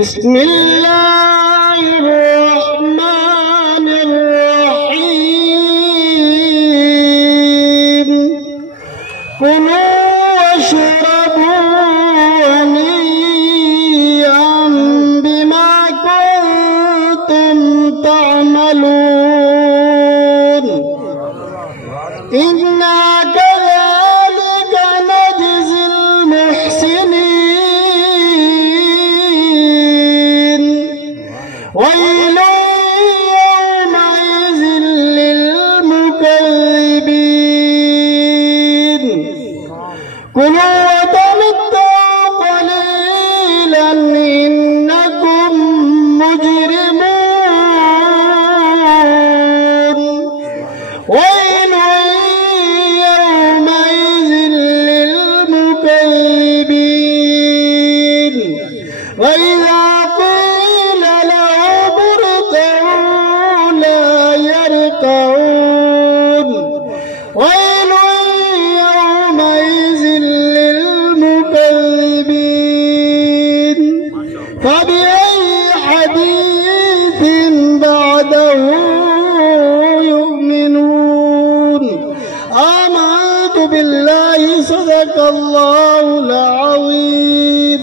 بسم الله الرحمن الرحيم. كلوا واشربوا هنيئا بما كنتم تعملون. إنا كذلك نجزي المحسنين. ويل يومئذ للمكذبين. كلوا وتمتعوا قليلا إنكم مجرمون. ويل يومئذ للمكذبين. وإذا قيل لهم اركعوا لا يركعون. ويل يومئذ للمكذبين. فبأي حديث بعده يؤمنون. آمنت بالله. صدق الله العظيم.